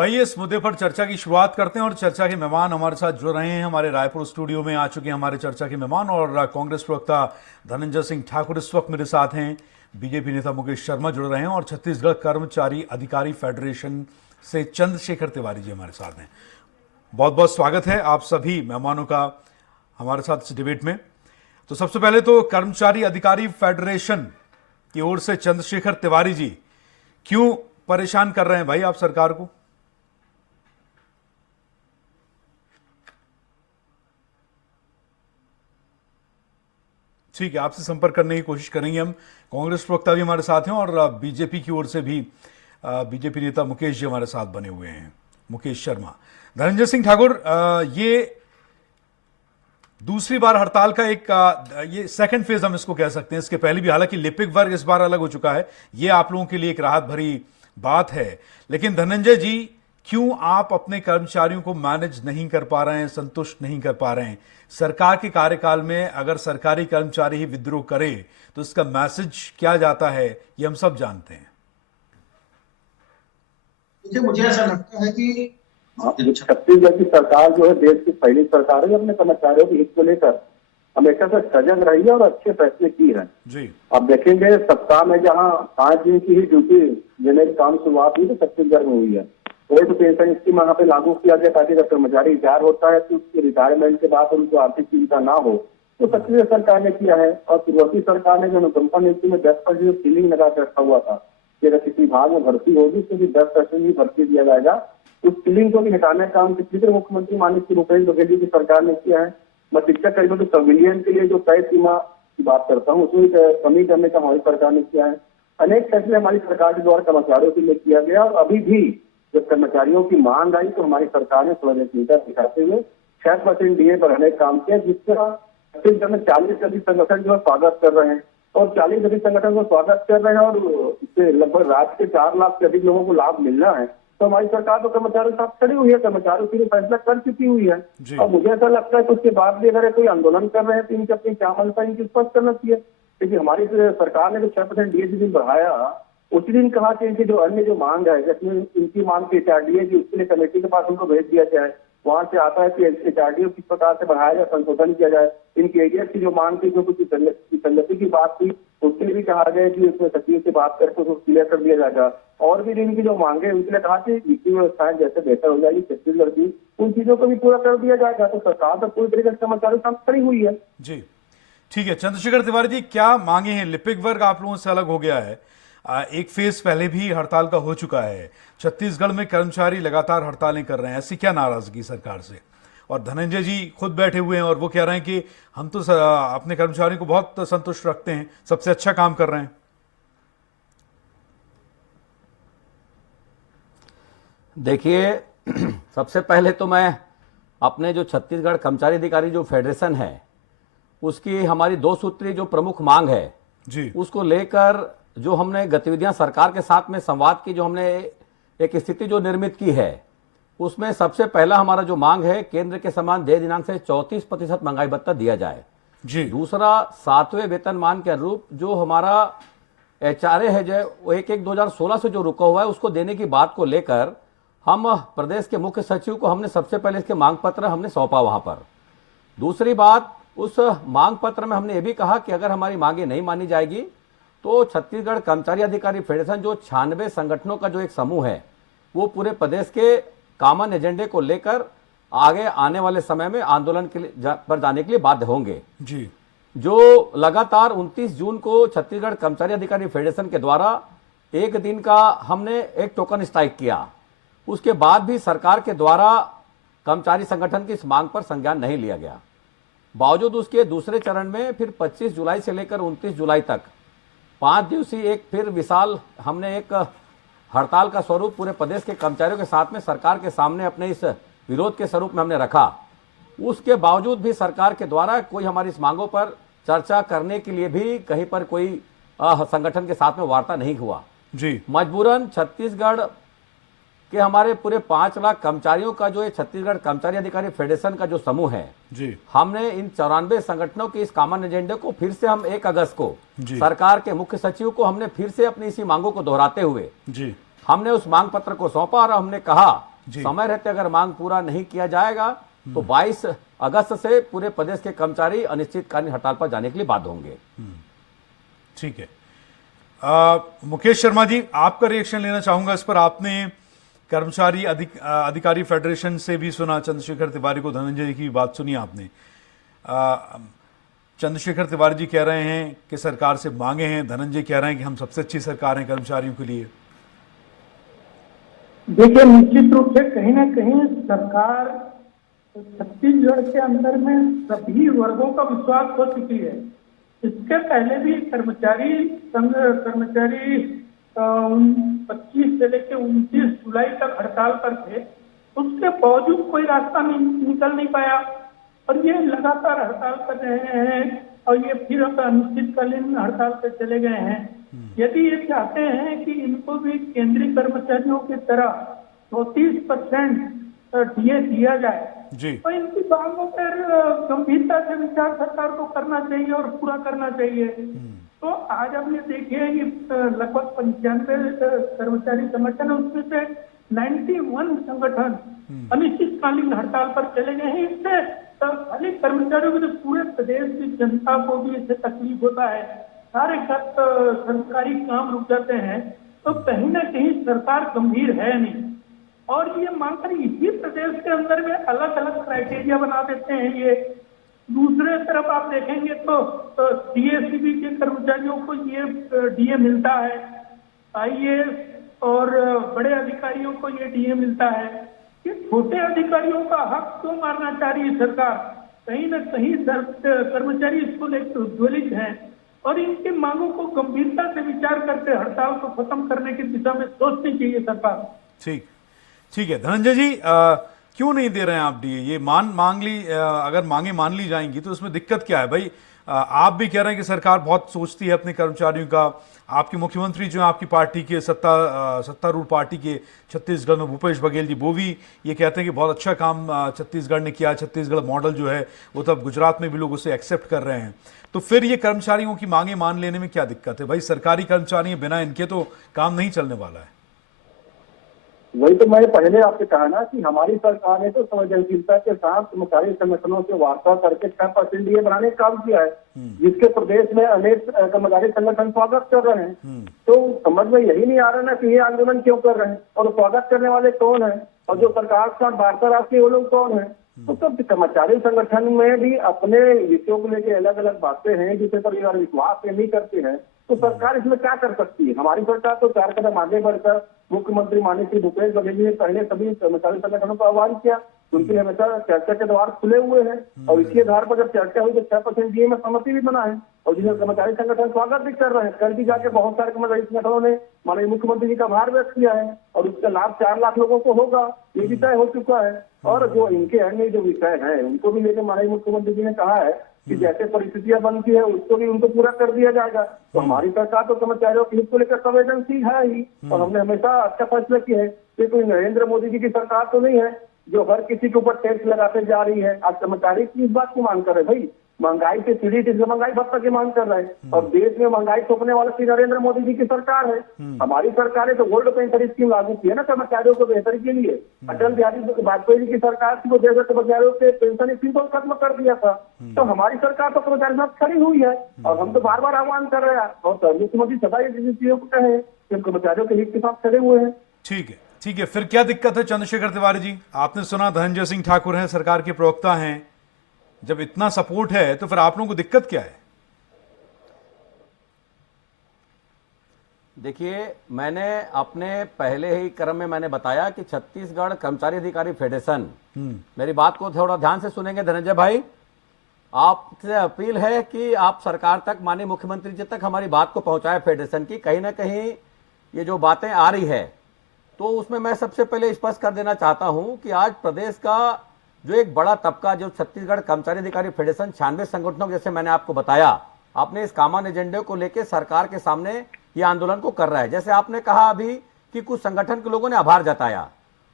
आइए इस मुद्दे पर चर्चा की शुरुआत करते हैं और चर्चा के मेहमान हमारे साथ जुड़ रहे हैं। हमारे रायपुर स्टूडियो में आ चुके हैं हमारे चर्चा के मेहमान और कांग्रेस प्रवक्ता धनंजय सिंह ठाकुर इस वक्त मेरे साथ हैं। बीजेपी नेता मुकेश शर्मा जुड़ रहे हैं और छत्तीसगढ़ कर्मचारी अधिकारी फेडरेशन से चंद्रशेखर तिवारी जी हमारे साथ हैं। बहुत बहुत स्वागत है आप सभी मेहमानों का हमारे साथ इस डिबेट में। तो सबसे पहले तो कर्मचारी अधिकारी फेडरेशन की ओर से चंद्रशेखर तिवारी जी, क्यों परेशान कर रहे हैं भाई आप सरकार को? ठीक है, आपसे संपर्क करने की कोशिश करेंगे हम। कांग्रेस प्रवक्ता भी हमारे साथ हैं और बीजेपी की ओर से भी बीजेपी नेता मुकेश जी हमारे साथ बने हुए हैं, मुकेश शर्मा। धनंजय सिंह ठाकुर, ये दूसरी बार हड़ताल का एक ये सेकंड फेज हम इसको कह सकते हैं। इसके पहले भी हालांकि लिपिक वर्ग इस बार अलग हो चुका है, ये आप लोगों के लिए एक राहत भरी बात है। लेकिन धनंजय जी, क्यों आप अपने कर्मचारियों को मैनेज नहीं कर पा रहे हैं, संतुष्ट नहीं कर पा रहे हैं? सरकार के कार्यकाल में अगर सरकारी कर्मचारी ही विद्रोह करे तो इसका मैसेज क्या जाता है, ये हम सब जानते हैं। देखिए, मुझे ऐसा लगता है कि छत्तीसगढ़ की सरकार जो है देश की पहली सरकार है, अपने कर्मचारियों के हित को लेकर हमेशा से सजग रही है और अच्छे फैसले की है जी। अब देखेंगे सप्ताह में जहां 5 दिन की ही ड्यूटी देने की काम शुरुआत हुई तो छत्तीसगढ़ में हुई है। कोई तो पेंशन स्कीम वहां पे लागू किया गया ताकि जब कर्मचारी रिटायर होता है तो उसके रिटायरमेंट के बाद उनको आर्थिक चिंता ना हो, तो छत्तीसगढ़ सरकार ने किया है। और पूर्ववर्ती सरकार ने जो अनुकंपा नीति में 10% सीलिंग लगा के रखा हुआ था कि अगर किसी भाग में भर्ती होगी उसमें भी 10% ही भर्ती दिया जाएगा, उस सीलिंग को भी हटाने का काम छत्तीसगढ़ मुख्यमंत्री माननीय श्री भूपेश बघेल जी की सरकार ने किया है। मैं शिक्षा कर्मियों के संविलियन के लिए जो तय सीमा की बात करता हूँ उसमें कमी करने का हमारी सरकार ने किया है। अनेक फैसले हमारी सरकार के द्वारा कर्मचारियों के लिए किया गया और अभी भी जब कर्मचारियों की मांग आई तो हमारी सरकार ने संवेदनशीलता दिखाते हुए 6% डीए बढ़ाने का काम किया, जिसका छत्तीसगढ़ में 40 से अधिक संगठन जो है स्वागत कर रहे हैं और 40 अधिक संगठन को स्वागत कर रहे हैं और इससे लगभग राज्य के 4 लाख से अधिक लोगों को लाभ मिल रहा है। तो हमारी सरकार तो कर्मचारियों के साथ खड़ी हुई है, कर्मचारियों के लिए फैसला कर चुकी हुई है। और मुझे ऐसा लगता है कि उसके बाद भी अगर कोई आंदोलन कर रहे हैं तो इनकी अपनी क्या मनसा इनकी स्पष्ट करना चाहिए। क्योंकि हमारी सरकार ने जो 6% डीए जिस दिन बढ़ाया उसी दिन कहा कि इनकी जो अन्य जो मांग है, जिसमें इनकी मांग की HRDA की, उसके लिए कमेटी के पास उनको भेज दिया जाए। वहां से आता है कि HRDA किस प्रकार से बढ़ाया जाए, संशोधन किया जाए। इनकी एरिया की जो मांग थी, जो कुछ संगति की बात थी, उसके लिए भी कहा गया कि उसमें सचिव से बात करके उसको क्लियर कर दिया जाएगा। और भी इनकी जो मांगे हैं उनके लिए कहा कि वित्तीय व्यवस्थाएं जैसे बेहतर हो जाएगी छत्तीसगढ़ की, उन चीजों को भी पूरा कर दिया जाएगा। तो सरकार तो पूरी तरीके से कर्मचारियों के साथ खड़ी हुई है। जी ठीक है, चंद्रशेखर तिवारी जी, क्या मांगे हैं? लिपिक वर्ग आप लोगों से अलग हो गया है, एक फेज पहले भी हड़ताल का हो चुका है। छत्तीसगढ़ में कर्मचारी लगातार हड़तालें कर रहे हैं, ऐसी क्या नाराजगी सरकार से? और धनंजय जी खुद बैठे हुए हैं और वो कह रहे हैं कि हम तो अपने कर्मचारियों को बहुत संतुष्ट रखते हैं, सबसे अच्छा काम कर रहे हैं। देखिए, सबसे पहले तो मैं अपने जो छत्तीसगढ़ कर्मचारी अधिकारी जो फेडरेशन है उसकी हमारी 2 सूत्री जो प्रमुख मांग है जी, उसको लेकर जो हमने गतिविधियां सरकार के साथ में संवाद की, जो हमने एक स्थिति जो निर्मित की है, उसमें सबसे पहला हमारा जो मांग है केंद्र के समान देय दिनांक से 34% महंगाई भत्ता दिया जाए जी। दूसरा, 7वें वेतनमान के अनुरूप जो हमारा HRA है जो वो 1/1/2016 से जो रुका हुआ है उसको देने की बात को लेकर हम प्रदेश के मुख्य सचिव को हमने सबसे पहले इसके मांग पत्र हमने सौंपा वहां पर। दूसरी बात, उस मांग पत्र में हमने ये भी कहा कि अगर हमारी मांगे नहीं मानी जाएगी तो छत्तीसगढ़ कर्मचारी अधिकारी फेडरेशन जो 96 संगठनों का जो एक समूह है वो पूरे प्रदेश के कॉमन एजेंडे को लेकर आगे आने वाले समय में आंदोलन के लिए पर जाने के लिए बाध्य होंगे जी। जो लगातार 29 जून को छत्तीसगढ़ कर्मचारी अधिकारी फेडरेशन के द्वारा एक दिन का हमने एक टोकन स्ट्राइक किया, उसके बाद भी सरकार के द्वारा कर्मचारी संगठन की इस मांग पर संज्ञान नहीं लिया गया। बावजूद उसके दूसरे चरण में फिर 25 जुलाई से लेकर 29 जुलाई तक 5 दिवसीय एक फिर विशाल हमने एक हड़ताल का स्वरूप पूरे प्रदेश के कर्मचारियों के साथ में सरकार के सामने अपने इस विरोध के स्वरूप में हमने रखा। उसके बावजूद भी सरकार के द्वारा कोई हमारी इस मांगों पर चर्चा करने के लिए भी कहीं पर कोई संगठन के साथ में वार्ता नहीं हुआ जी। मजबूरन छत्तीसगढ़ कि हमारे पूरे 5 लाख कर्मचारियों का जो ये छत्तीसगढ़ कर्मचारी अधिकारी फेडरेशन का जो समूह है जी, हमने इन 94 संगठनों के इस कॉमन एजेंडे को फिर से हम 1 अगस्त को जी। सरकार के मुख्य सचिव को हमने फिर से अपनी इसी मांगों को दोहराते हुए जी, हमने उस मांग पत्र को सौंपा और हमने कहा जी। समय रहते अगर मांग पूरा नहीं किया जाएगा तो 22 अगस्त से पूरे प्रदेश के कर्मचारी अनिश्चितकालीन हड़ताल पर जाने के लिए बाध्य होंगे। ठीक है। मुकेश शर्मा जी, आपका रिएक्शन लेना चाहूंगा इस पर। आपने कर्मचारी अधिकारी फेडरेशन से भी सुना, चंद्रशेखर तिवारी को, धनंजय जी की बात सुनी आपने। चंद्रशेखर तिवारी जी कह रहे हैं कि सरकार से मांगे हैं, धनंजय कह रहे हैं कि हम सबसे अच्छी सरकार हैं कर्मचारियों के लिए। देखिए, निश्चित रूप से कहीं ना कहीं सरकार छत्तीसगढ़ के अंदर में सभी वर्गों का विश्वास हो चुकी है। इसके पहले भी कर्मचारी संघ 25 से लेकर 29 जुलाई तक हड़ताल पर थे, उसके बावजूद कोई रास्ता निकल नहीं पाया और ये लगातार हड़ताल कर रहे हैं और ये फिर अब अनिश्चितकालीन हड़ताल पर चले गए हैं। यदि ये चाहते हैं कि इनको भी केंद्रीय कर्मचारियों की तरह 34% डीए दिया जाए जी। तो इनकी मांगों पर गंभीरता से विचार सरकार को करना चाहिए और पूरा करना चाहिए। तो आज अब ये देखिए, ये लगभग 95 कर्मचारी संगठन है, उसमें से 91 संगठन अनिश्चितकालीन हड़ताल पर चले गए हैं। इससे खाली कर्मचारियों की पूरे प्रदेश की जनता को भी इससे तकलीफ होता है। सारे सरकारी काम रुक जाते हैं, तो कहीं ना कहीं सरकार गंभीर है नहीं और ये मांगकर इसी प्रदेश के अंदर में अलग अलग क्राइटेरिया बना देते हैं। ये दूसरे तरफ आप देखेंगे तो डीएसीबी के कर्मचारियों को ये डीए मिलता है, आईएएस और बड़े अधिकारियों को ये डीए मिलता है। ये छोटे अधिकारियों का हक क्यों मारना चाह रही है सरकार? कहीं ना कहीं कर्मचारी इसको लेकर उद्वेलित हैं और इनकी मांगों को गंभीरता से विचार करके हड़ताल को खत्म करने की दिशा में सोचनी चाहिए सरकार। ठीक है। धनंजय जी, क्यों नहीं दे रहे हैं आप डीए? ये मांग ली, अगर मांगे मान ली जाएंगी तो उसमें दिक्कत क्या है भाई? आप भी कह रहे हैं कि सरकार बहुत सोचती है अपने कर्मचारियों का। आपके मुख्यमंत्री जो है आपकी पार्टी के सत्तारूढ़ पार्टी के छत्तीसगढ़ में, भूपेश बघेल जी, वो भी ये कहते हैं कि बहुत अच्छा काम छत्तीसगढ़ ने किया। छत्तीसगढ़ मॉडल जो है वो तो अब गुजरात में भी लोग उसे एक्सेप्ट कर रहे हैं। तो फिर ये कर्मचारियों की मांगे मान लेने में क्या दिक्कत है भाई? सरकारी कर्मचारी हैं, बिना इनके तो काम नहीं चलने वाला है। वही तो मैंने पहले आपसे कहा ना कि हमारी सरकार ने तो संवेदनशीलता के साथ कर्मचारी संगठनों से वार्ता करके 6% डीए बनाने का काम किया है, जिसके प्रदेश में अनेक कर्मचारी संगठन स्वागत कर रहे हैं। तो समझ में यही नहीं आ रहा ना कि ये आंदोलन क्यों कर रहे हैं और स्वागत करने वाले कौन है और जो सरकार के साथ वार्तालाप के वो लोग कौन है? तो कर्मचारी संगठन में भी अपने विषयों को लेकर अलग अलग बातें हैं जिसे पर अगर विश्वास नहीं करते हैं तो सरकार इसमें क्या कर सकती है? हमारी सरकार तो 4 कदम आगे बढ़कर मुख्यमंत्री माननीय श्री भूपेश बघेल जी ने पहले सभी कर्मचारी संगठनों का आह्वान किया, उनके लिए हमेशा चर्चा के द्वार खुले हुए हैं और इसके आधार पर जब चर्चा हुई तो 6% डीए में सहमति भी बना है और जिन्हें कर्मचारी संगठन स्वागत भी कर रहे हैं। कल भी जाके बहुत सारे कर्मचारी संगठनों ने माननीय मुख्यमंत्री जी का आभार व्यक्त किया है और उसका लाभ 4 लाख लोगों को होगा, ये भी तय हो चुका है। और जो इनके अन्य जो विषय है उनको भी लेकर माननीय मुख्यमंत्री जी ने कहा है कि जैसे परिस्थितियां बनती है उसको भी उनको पूरा कर दिया जाएगा। तो हमारी सरकार तो कर्मचारियों के हित को लेकर संवेदनशील है ही और हमने हमेशा अच्छा फैसला किया है कि कोई नरेंद्र मोदी जी की सरकार तो नहीं है जो हर किसी के ऊपर टैक्स लगाते जा रही है। आज कर्मचारी किस बात की मांग कर रहे हैं भाई? महंगाई से सीढ़ी से महंगाई भत्ता की मांग कर रहे हैं और देश में महंगाई थोपने वाले श्री नरेंद्र मोदी जी की सरकार है। हमारी सरकार ने तो गोल्ड पेंशन स्कीम लागू की है ना कर्मचारियों को बेहतरी के लिए। अटल बिहारी वाजपेयी जी की सरकार थी, वो देश कर्मचारियों के पेंशन स्कीम को खत्म कर दिया था। तो हमारी सरकार तो कर्मचारी साथ खड़ी हुई है और हम तो बार बार आह्वान कर रहे हैं और मुख्यमंत्री सदा इन चीजों को कहे कि कर्मचारियों के हित के साथ खड़े हुए हैं। ठीक है। फिर क्या दिक्कत है चंद्रशेखर तिवारी जी? आपने सुना धनंजय सिंह ठाकुर हैं, सरकार के प्रवक्ता हैं। जब इतना सपोर्ट है तो फिर आप लोगों को दिक्कत क्या है? देखिए, मैंने अपने पहले ही क्रम में मैंने बताया कि छत्तीसगढ़ कर्मचारी अधिकारी फेडरेशन, मेरी बात को थोड़ा ध्यान से सुनेंगे धनंजय भाई, आपसे अपील है कि आप सरकार तक, माननीय मुख्यमंत्री जी तक हमारी बात को पहुंचाए फेडरेशन की। कहीं ना कहीं ये जो बातें आ रही है तो उसमें मैं सबसे पहले स्पष्ट कर देना चाहता हूं कि आज प्रदेश का जो एक बड़ा तबका, जो छत्तीसगढ़ कर्मचारी अधिकारी फेडरेशन 96 संगठनों, जैसे मैंने आपको बताया, अपने इस कॉमन एजेंडे को लेकर सरकार के सामने ये आंदोलन को कर रहा है। जैसे आपने कहा अभी कि कुछ संगठन के लोगों ने आभार जताया,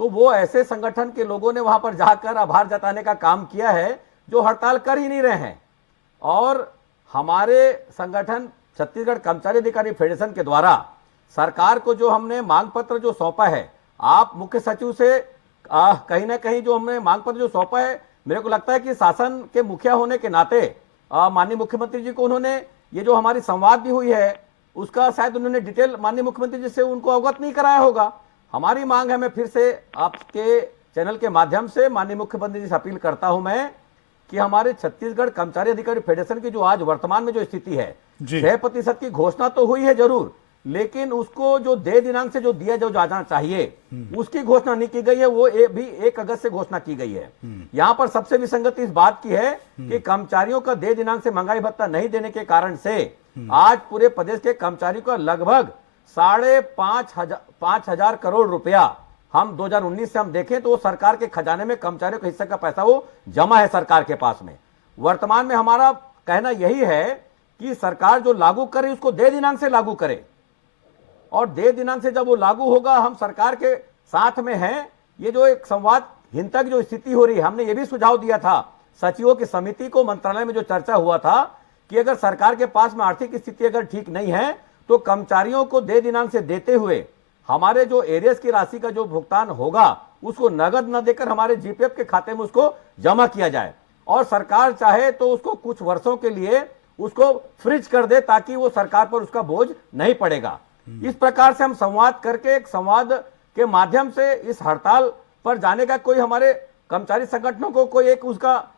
तो वो ऐसे संगठन के लोगों ने वहां पर जाकर आभार जताने का काम किया है जो हड़ताल कर ही नहीं रहे हैं। और हमारे संगठन छत्तीसगढ़ कर्मचारी अधिकारी फेडरेशन के द्वारा सरकार को जो हमने मांग पत्र जो सौंपा है, आप मुख्य सचिव से कहीं ना कहीं जो हमने मांग पत्र जो सौंपा है, मेरे को लगता है कि शासन के मुखिया होने के नाते माननीय मुख्यमंत्री जी को उन्होंने ये जो हमारी संवाद भी हुई है उसका शायद उन्होंने डिटेल माननीय मुख्यमंत्री जी से उनको अवगत नहीं कराया होगा। हमारी मांग है, मैं फिर से आपके चैनल के माध्यम से माननीय मुख्यमंत्री जी से अपील करता हूं मैं कि हमारे छत्तीसगढ़ कर्मचारी अधिकारी फेडरेशन की जो आज वर्तमान में जो स्थिति है, 6% की घोषणा तो हुई है जरूर, लेकिन उसको जो दे दिनांक से जो दिया जो जाना चाहिए उसकी घोषणा नहीं की गई है। वो भी 1 अगस्त से घोषणा की गई है। यहां पर सबसे विसंगति इस बात की है कि कर्मचारियों का दे दिनांक से महंगाई भत्ता नहीं देने के कारण से आज पूरे प्रदेश के कर्मचारियों का लगभग 5,500 करोड़ रुपया हम 2019 से हम देखें तो सरकार के खजाने में कर्मचारियों के हिस्से का पैसा वो जमा है सरकार के पास में। वर्तमान में हमारा कहना यही है कि सरकार जो लागू करे उसको दे दिनांक से लागू करे, और दे दिनांक से जब वो लागू होगा हम सरकार के साथ में हैं। ये जो एक संवादहीनता की जो स्थिति हो रही है, हमने ये भी सुझाव दिया था सचिवों की समिति को, मंत्रालय में जो चर्चा हुआ था कि अगर सरकार के पास में आर्थिक स्थिति अगर ठीक नहीं है तो कर्मचारियों को दे दिनांक से देते हुए हमारे जो एरियर्स की राशि का जो भुगतान होगा उसको नगद न देकर हमारे जीपीएफ के खाते में उसको जमा किया जाए, और सरकार चाहे तो उसको कुछ वर्षों के लिए उसको फ्रीज कर दे ताकि वो सरकार पर उसका बोझ नहीं पड़ेगा। इस प्रकार से हम संवाद करके एक संवाद के माध्यम से इस हड़ताल पर जाने का कोई हमारे कर्मचारी संगठनों को कोई एक उसका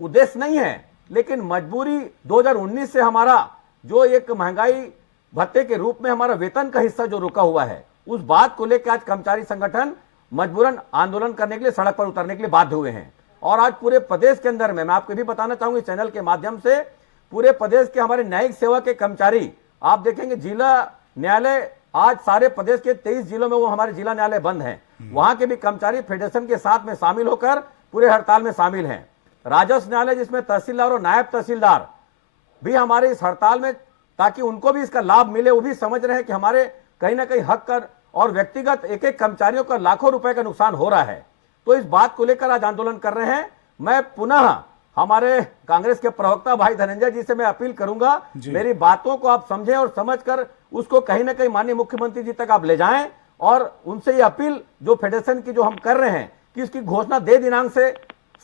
उद्देश्य नहीं है, लेकिन मजबूरी 2019 से हमारा जो एक महंगाई भत्ते के रूप में हमारा वेतन का हिस्सा जो रुका हुआ है उस बात को लेकर आज कर्मचारी संगठन मजबूरन आंदोलन करने के लिए सड़क पर उतरने के लिए बाध्य हुए हैं। और आज पूरे प्रदेश के अंदर में मैं आपको भी बताना चाहूंगी चैनल के माध्यम से, पूरे प्रदेश के हमारे न्यायिक सेवा के कर्मचारी आप देखेंगे जिला न्यायालय आज सारे प्रदेश के 23 जिलों में वो हमारे जिला न्यायालय बंद हैं, वहां के भी कर्मचारी फेडरेशन के साथ में शामिल होकर पूरे हड़ताल में शामिल हैं। राजस्व न्यायालय जिसमें तहसीलदार और नायब तहसीलदार भी हमारे इस हड़ताल में, ताकि उनको भी इसका लाभ मिले, वो भी समझ रहे हैं कि हमारे कहीं ना कहीं हक कर और व्यक्तिगत एक एक कर्मचारियों का लाखों रुपए का नुकसान हो रहा है। तो इस बात को लेकर आज आंदोलन कर रहे हैं। मैं पुनः हमारे कांग्रेस के प्रवक्ता भाई धनंजय जी से मैं अपील करूंगा, मेरी बातों को आप समझें और समझकर उसको कहीं ना कहीं माननीय मुख्यमंत्री जी तक आप ले जाएं, और उनसे ये अपील जो फेडरेशन की जो हम कर रहे हैं कि इसकी घोषणा दे दिनांक से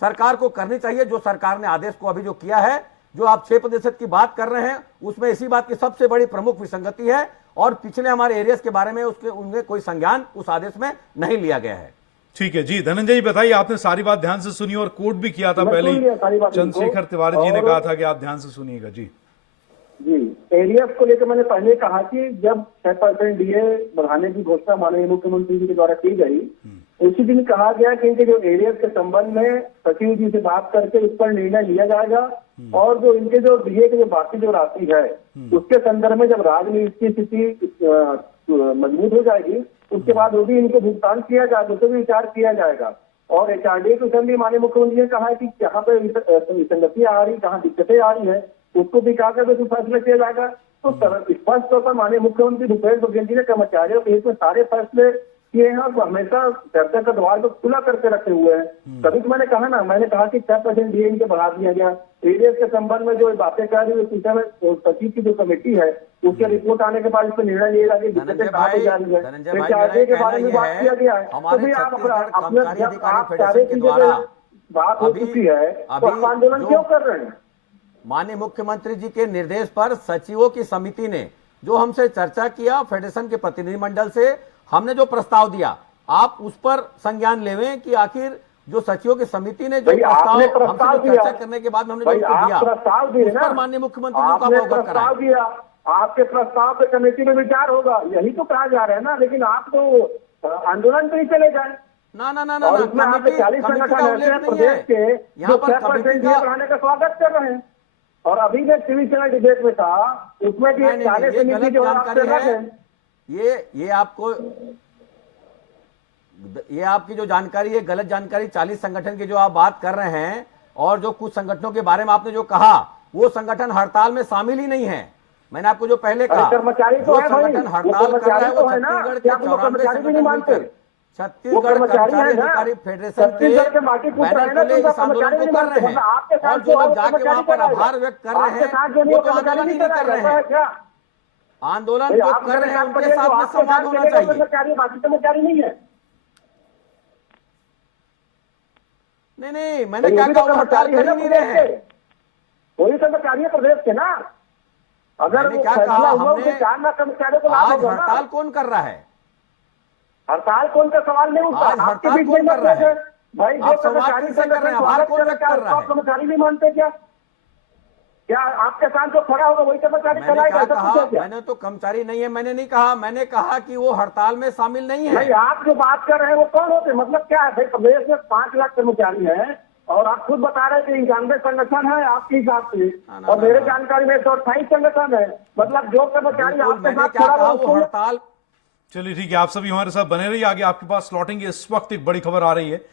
सरकार को करनी चाहिए। जो सरकार ने आदेश को अभी जो किया है, जो आप 6% की बात कर रहे हैं, उसमें इसी बात की सबसे बड़ी प्रमुख विसंगति है, और पिछले हमारे एरियाज के बारे में उसके उनमें कोई संज्ञान उस आदेश में नहीं लिया गया है। ठीक है जी, धनंजय जी बताइए, आपने सारी बात ध्यान से सुनी और कोट भी किया था पहले ही, चंद्रशेखर तिवारी जी ने कहा था कि आप ध्यान से सुनिएगा। जी एरियर्स को लेकर मैंने पहले कहा कि जब 6% डीए बढ़ाने की घोषणा माननीय मुख्यमंत्री जी के द्वारा की गई, उसी दिन कहा गया कि इनके जो एरियर्स के संबंध में सचिव जी से बात करके इस पर निर्णय लिया जाएगा, और जो इनके जो डीए के जो बाकी जो राशि है उसके संदर्भ में जब राजनीति की स्थिति मजबूत हो जाएगी उसके बाद वो भी इनको भुगतान किया जाएगा, उसे भी विचार किया जाएगा। और एचआरडी के संबंध में माननीय मुख्यमंत्री ने कहा है कि जहाँ पे विसंगतियां आ रही, जहाँ दिक्कतें आ रही है उसको भी कहा कर फैसला किया जाएगा। तो स्पष्ट तौर पर माननीय मुख्यमंत्री भूपेश बघेल जी ने कर्मचारियों के हित में सारे फैसले किए हैं, और हमेशा चर्चा का द्वार को खुला करके रखे हुए हैं। तभी तो मैंने कहा कि 6% डीए इनके बढ़ा दिया गया। एरियर्स के संबंध में जो बातें कर रही है सचिव की जो कमेटी है उसकी रिपोर्ट आने के बाद इस पर निर्णय लिया जाएगा कि दिक्कतें कहाँ पे जा रही है, के बारे में बात किया गया है। तो भी आप सारे चीजों पर बात हो चुकी है तो आप आंदोलन क्यों कर रहे हैं? माननीय मुख्यमंत्री जी के निर्देश पर सचिवों की समिति ने जो हमसे चर्चा किया, फेडरेशन के प्रतिनिधिमंडल से हमने जो प्रस्ताव दिया, आप उस पर संज्ञान लेवें कि आखिर जो सचिवों की समिति ने जो प्रस्ताव हमसे चर्चा करने के बाद में हमने जो दिया प्रस्ताव दिए ना, माननीय मुख्यमंत्री जी को अवगत कराया। आपके प्रस्ताव पे कमेटी में विचार होगा, यही तो कहा जा रहा है ना। लेकिन आप तो आंदोलन पे ही चले जाए ना। और उसमें आपके 40 संगठन ऐसे हैं प्रदेश के जो 6% डीए बढ़ाने का स्वागत कर रहे हैं। और अभी जो टीवी चैनल डिबेट में था उसमें भी एक कार्य समिति जो ये आपकी जो जानकारी है गलत जानकारी। 40 संगठन की जो आप बात कर रहे हैं और जो कुछ संगठनों के बारे में आपने जो कहा, वो संगठन हड़ताल में शामिल ही नहीं है। मैंने आपको जो पहले कहा, कर्मचारी जो संगठन हड़ताल कर रहा है वो छत्तीसगढ़ के 94 संगठन मिलकर छत्तीसगढ़ कर्मचारी अधिकारी फेडरेशन के बैनर तले इस आंदोलन को कर रहे हैं, और जो लोग जाके वहां पर आभार व्यक्त कर रहे हैं वो तो आंदोलन ही नहीं कर रहे हैं। आंदोलन जो कर रहे हैं उनके साथ में संवाद होना चाहिए। बाकी कर्मचारी नहीं है। नहीं नहीं, मैंने तो क्या ये भी कहा, तो वो हड़ताल कर्मचारी है कर ना ही नहीं रहे प्रदेश हैं। के। वही कर्मचारी है प्रदेश के ना। अगर मैंने वो क्या फैसला कहा, हुआ उससे हमने 4 लाख कर्मचारियों को लाभ आज होगा ना। हड़ताल कौन कर रहा है? हड़ताल कौन का सवाल नहीं उठता। आज आपके हड़ताल बीच कौन में कर रहा है? भाई जो आप संवाद कर्मचारी किससे कर रहे हैं? आभार स्वागत कौन करे, व्यक्त क्या कर उसको रहा आप है? कर्मचारी नहीं मानते क्या? क्या आपके साथ जो खड़ा होगा वही कर्मचारी मैंने कराएगा? क्या ऐसा कहा? कुछ है क्या? मैंने तो कर्मचारी नहीं है मैंने नहीं कहा, मैंने कहा कि वो हड़ताल में शामिल नहीं है। नहीं, आप जो बात कर रहे हैं वो कौन होते हैं? मतलब क्या है भाई, प्रदेश में 5 लाख कर्मचारी हैं और आप खुद बता रहे हैं कि 91 संगठन है आपके हिसाब से, ना, और मेरे ना। जानकारी में 128 संगठन है। मतलब जो कर्मचारी बिल्कुल, आपके मैंने साथ क्या खड़ा कहा, हुआ वो उसको हड़ताल चलिए ठीक है, आप सभी हमारे साथ बने रहिए, आगे आपके पास लौटेंगे। इस वक्त एक बड़ी खबर आ रही है